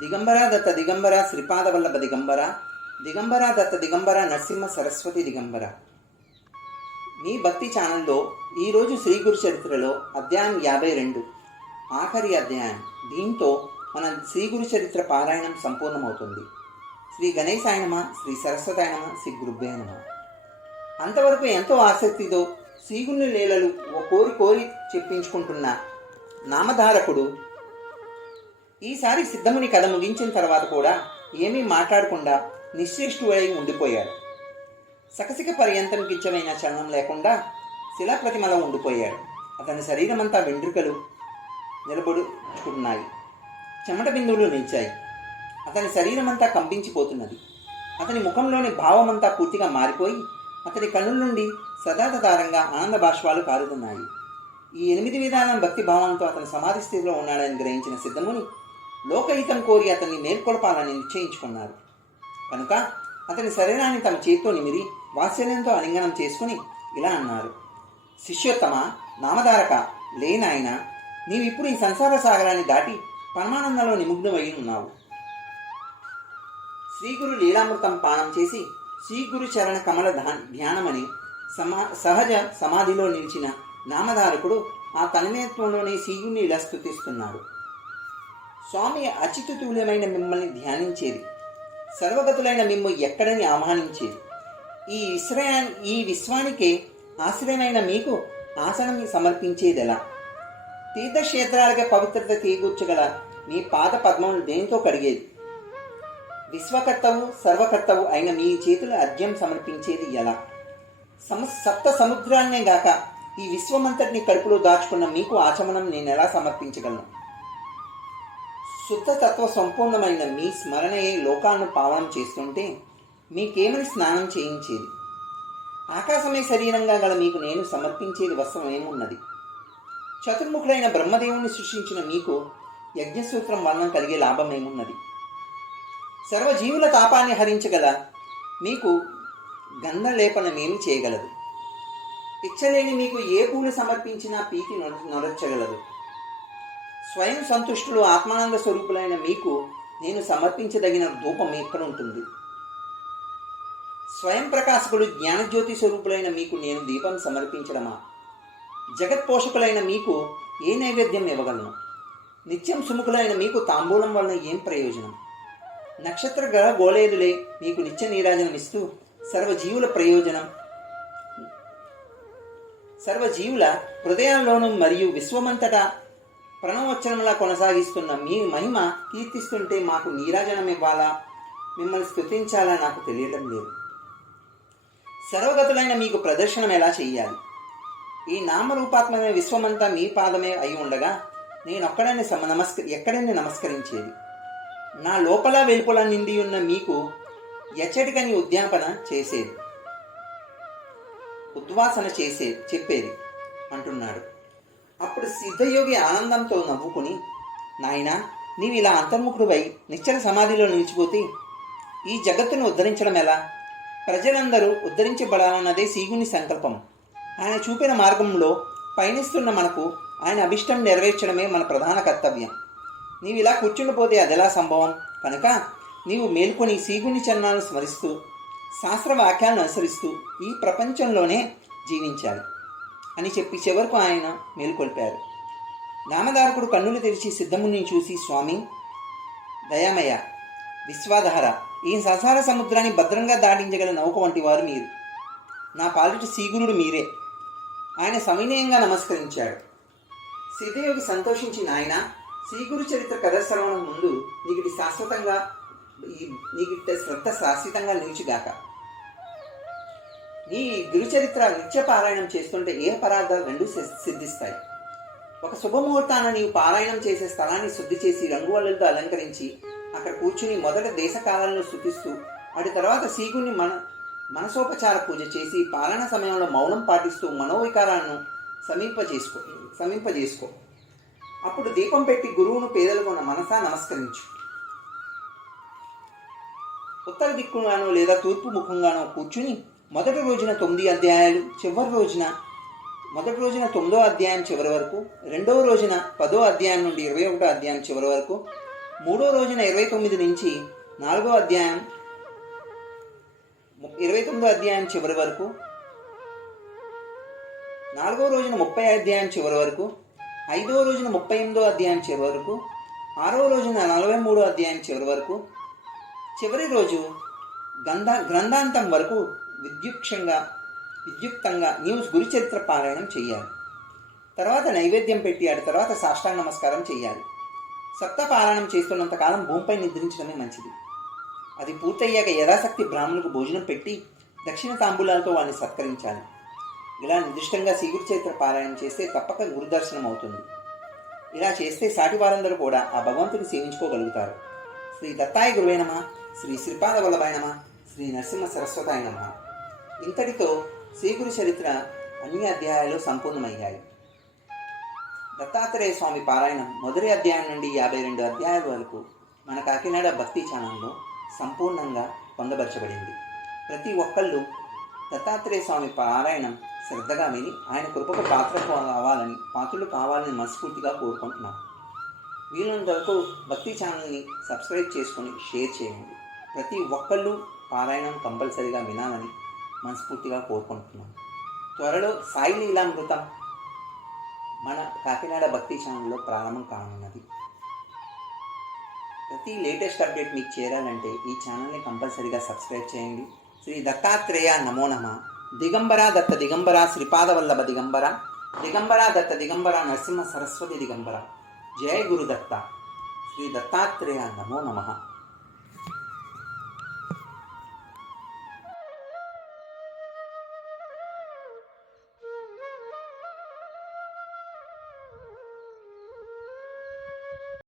దిగంబర దత్త దిగంబర శ్రీపాద వల్లభ దిగంబర దిగంబర దత్త దిగంబర నరసింహ సరస్వతి దిగంబర మీ భక్తి ఛానల్లో ఈరోజు శ్రీ గురు చరిత్రలో అధ్యాయం యాభై రెండు ఆఖరి అధ్యాయం. దీంతో మన శ్రీ గురు చరిత్ర పారాయణం సంపూర్ణమవుతుంది. శ్రీ గణేశాయనమ శ్రీ సరస్వతాయనమ శ్రీ గురుబ్బేనమ అంతవరకు ఎంతో ఆసక్తితో శ్రీగుని లీలలు ఓ కోరి కోరి చెప్పించుకుంటున్న నామధారకుడు ఈసారి సిద్ధముని కథ ముగించిన తర్వాత కూడా ఏమీ మాట్లాడకుండా నిశ్చేష్టువై ఉండిపోయాడు. సకసిక పర్యంతం కిచ్చమైన చలనం లేకుండా శిలాప్రతిమలో ఉండిపోయాడు. అతని శరీరమంతా వెంట్రుకలు నిలబడుచుకున్నాయి. చెమట బిందువులు నిలిచాయి అతని శరీరమంతా కంపించిపోతున్నది. అతని ముఖంలోని భావమంతా పూర్తిగా మారిపోయి అతని కన్నుల నుండి సదాతదారంగా ఆనంద భాష్వాలు కారుతున్నాయి. ఈ ఎనిమిది విధానం భక్తి భావంతో అతను సమాధి స్థితిలో ఉన్నాడని గ్రహించిన సిద్ధముని లోకహితం కోరి అతన్ని మేల్కొల్పాలని నిశ్చయించుకున్నారు. కనుక అతని శరీరాన్ని తమ చేతితో నిమిరి వాత్సల్యంతో అలింగనం చేసుకుని ఇలా అన్నారు. శిష్యోత్తమ నామధారక లేనాయన నీవిప్పుడు ఈ సంసార సాగరాన్ని దాటి పరమానందంలో నిమగ్నమై ఉన్నావు. శ్రీగురు లీలామృతం పానం చేసి శ్రీగురు చరణ కమల ధ్యానమని సమా సహజ సమాధిలో నిలిచిన నామధారకుడు ఆ తన్మయత్వంలోనే శ్రీగురిని ఇలా స్థుతిస్తున్నాడు స్వామి అచితుతుల్యమైన మిమ్మల్ని ధ్యానించేది. సర్వగతులైన మిమ్ము ఎక్కడని ఆహ్వానించేది. ఈ విశ్రయా ఈ విశ్వానికే ఆశ్రయమైన మీకు ఆసనం సమర్పించేదెలా? తీర్థక్షేత్రాలకి పవిత్రత తీగూర్చగల మీ పాద పద్మములు దేనితో కడిగేది? విశ్వకర్తవు సర్వకర్తవు అయిన మీ చేతుల అర్ఘ్యం సమర్పించేది ఎలా? సమ సప్త సముద్రాన్నే గాక ఈ విశ్వమంతటిని కడుపులో దాచుకున్న మీకు ఆచమనం నేను ఎలా సమర్పించగలను? శుద్ధ తత్వ సంపూర్ణమైన మీ స్మరణయే లోకాలను పావనం చేస్తుంటే మీకేమని స్నానం చేయించేది? ఆకాశమే శరీరంగా గల మీకు నేను సమర్పించేది వస్త్రం ఏమున్నది చతుర్ముఖుడైన బ్రహ్మదేవుని సృష్టించిన మీకు యజ్ఞసూత్రం వలన కలిగే లాభం ఏమున్నది సర్వజీవుల తాపాన్ని హరించగల మీకు గంధలేపనమేమి చేయగలదు? పిచ్చలేని మీకు ఏ పూలు సమర్పించినా పీకి నొర- స్వయం సంతుష్టులు ఆత్మానంద స్వరూపులైన మీకు నేను సమర్పించదగిన ధూపం ఇక్కడ ఉంటుంది స్వయం ప్రకాశకుడు జ్ఞానజ్యోతి స్వరూపులైన మీకు నేను దీపం సమర్పించడమా? జగత్పోషకులైన మీకు ఏ నైవేద్యం ఇవ్వగలను? నిత్యం సుముఖులైన మీకు తాంబూలం వలన ఏం ప్రయోజనం? నక్షత్ర గ్రహ గోళేదులే మీకు నిత్య నీరాజనమిస్తూ సర్వజీవుల ప్రయోజనం. సర్వజీవుల హృదయాల్లోనూ మరియు విశ్వమంతటా ప్రణవోచ్చరణలా కొనసాగిస్తున్న మీ మహిమ కీర్తిస్తుంటే మాకు నీరాజనం ఇవ్వాలా మిమ్మల్ని స్థుతించాలా నాకు తెలియడం లేదు. సర్వగతులైన మీకు ప్రదర్శనం ఎలా చేయాలి ఈ నామరూపాత్మకమైన విశ్వమంతా మీ పాదమే అయి ఉండగా నేనొక్కడని సమ నమస్క ఎక్కడని నమస్కరించేది. నా లోపల వెలుపల నిండి ఉన్న మీకు ఎచ్చటికని ఉద్యాపన చేసేది. ఉద్వాసన చేసే చెప్పేది అంటున్నాడు. అప్పుడు సిద్ధయోగి ఆనందంతో నవ్వుకుని నాయనా నీవు ఇలా అంతర్ముఖుడువై నిశ్చల సమాధిలో నిలిచిపోతే ఈ జగత్తును ఉద్ధరించడం ఎలా? ప్రజలందరూ ఉద్ధరించబడాలన్నదే సీగుని సంకల్పం. ఆయన చూపిన మార్గంలో పయనిస్తున్న మనకు ఆయన అభిష్టం నెరవేర్చడమే మన ప్రధాన కర్తవ్యం. నీవు ఇలా కూర్చుండిపోతే అదెలా సంభవం? కనుక నీవు మేల్కొని సీగుని చరణాలను స్మరిస్తూ శాస్త్ర వాక్యాలను అనుసరిస్తూ ఈ ప్రపంచంలోనే జీవించాలి. అని చెప్పి చివరకు ఆయన మేలుకొల్పారు. నామధారకుడు కన్నులు తెరిచి సిద్ధముని చూసి స్వామి దయామయ విశ్వాధార ఈ సంసార సముద్రాన్ని భద్రంగా దాటించగల నౌక వంటి వారు మీరు. నా పాలిటి సీగురుడు మీరే. ఆయన సవినయంగా నమస్కరించాడు. సిద్ధయోగి సంతోషించి నాయన శ్రీగురు చరిత్ర కథ శ్రవణం ముందు నీకు శాశ్వతంగా నీకు శ్రద్ధ శాశ్వతంగా నిలిచిగాక. ఈ గురుచరిత్ర నిత్య పారాయణం చేస్తుంటే ఏ పదార్థాలు రెండు సి- సిద్ధిస్తాయి? ఒక శుభముహూర్తాన నీవు పారాయణం చేసే స్థలాన్ని శుద్ధి చేసి రంగువల్లులతో అలంకరించి అక్కడ కూర్చుని మొదట దేశకాలను శృతిస్తూ వాటి తర్వాత సీగుని మన మనసోపచార పూజ చేసి పాలన సమయంలో మౌనం పాటిస్తూ మనోవికారాలను సమీపజేసుకో సమీపజేసుకో అప్పుడు దీపం పెట్టి గురువును పేదలకు ఉన్న మనసా నమస్కరించు. ఉత్తర దిక్కుగానో లేదా తూర్పు ముఖంగానో కూర్చుని మొదటి రోజున తొమ్మిది అధ్యాయాలు చివరి రోజున మొదటి రోజున తొమ్మిదో అధ్యాయం చివరి వరకు రెండవ రోజున పదో అధ్యాయం నుండి ఇరవై ఒకటో అధ్యాయం చివరి వరకు మూడో రోజున ఇరవై తొమ్మిది నుంచి నాలుగో అధ్యాయం ఇరవై తొమ్మిదో అధ్యాయం చివరి వరకు నాలుగో రోజున ముప్పై అధ్యాయం చివరి వరకు ఐదో రోజున ముప్పై ఎనిమిదో అధ్యాయం చివరి వరకు ఆరో రోజున నలభై మూడో అధ్యాయం చివరి వరకు చివరి రోజు గంధ గ్రంథాంతం వరకు విద్యుక్షంగా విద్యుక్తంగా న్యూస్ గురుచరిత్ర పారాయణం చేయాలి తర్వాత నైవేద్యం పెట్టి ఆడి తర్వాత సాష్టాంగ నమస్కారం చేయాలి సప్త పారాయణం చేస్తున్నంత కాలం భూమిపై నిద్రించడమే మంచిది. అది పూర్తయ్యాక యథాశక్తి బ్రాహ్మణులకు భోజనం పెట్టి దక్షిణ తాంబూలాలతో వారిని సత్కరించాలి. ఇలా నిర్దిష్టంగా శ్రీగురు చరిత్ర పారాయణం చేస్తే తప్పక గురుదర్శనం అవుతుంది. ఇలా చేస్తే సాటి వారందరూ కూడా ఆ భగవంతుని సేవించుకోగలుగుతారు. శ్రీ దత్తాయ గురువైనమా శ్రీ శ్రీపాద వల్లభాయ శ్రీ నరసింహ సరస్వతాయ నమ. ఇంతటితో శ్రీగురు చరిత్ర అన్ని అధ్యాయాలు సంపూర్ణమయ్యాయి. దత్తాత్రేయ స్వామి పారాయణం మొదటి అధ్యాయం నుండి యాభై రెండు అధ్యాయాల వరకు మన కాకినాడ భక్తి ఛానల్లో సంపూర్ణంగా పొందపరచబడింది. ప్రతి ఒక్కళ్ళు దత్తాత్రేయ స్వామి పారాయణం శ్రద్ధగా విని ఆయన కృపకు పాత్ర కావాలని పాత్రలు కావాలని మనస్ఫూర్తిగా కోరుకుంటున్నాం. వీలున్నంత వరకు భక్తి ఛానల్ని సబ్స్క్రైబ్ చేసుకొని షేర్ చేయండి. ప్రతి ఒక్కళ్ళు పారాయణం కంపల్సరీగా వినాలని మనస్ఫూర్తిగా కోరుకుంటున్నాం. త్వరలో సాయి నీలామృతం మన కాకినాడ భక్తి ఛానల్లో ప్రారంభం కానున్నది. ప్రతి లేటెస్ట్ అప్డేట్ మీకు చేరాలంటే ఈ ఛానల్ని కంపల్సరీగా సబ్స్క్రైబ్ చేయండి. శ్రీ దత్తాత్రేయ నమో నమ. దిగంబర దత్త దిగంబర శ్రీపాద వల్లభ దిగంబర దిగంబర దత్త దిగంబర నరసింహ సరస్వతి దిగంబర. జయ గురు దత్త శ్రీ దత్తాత్రేయ నమో నమః.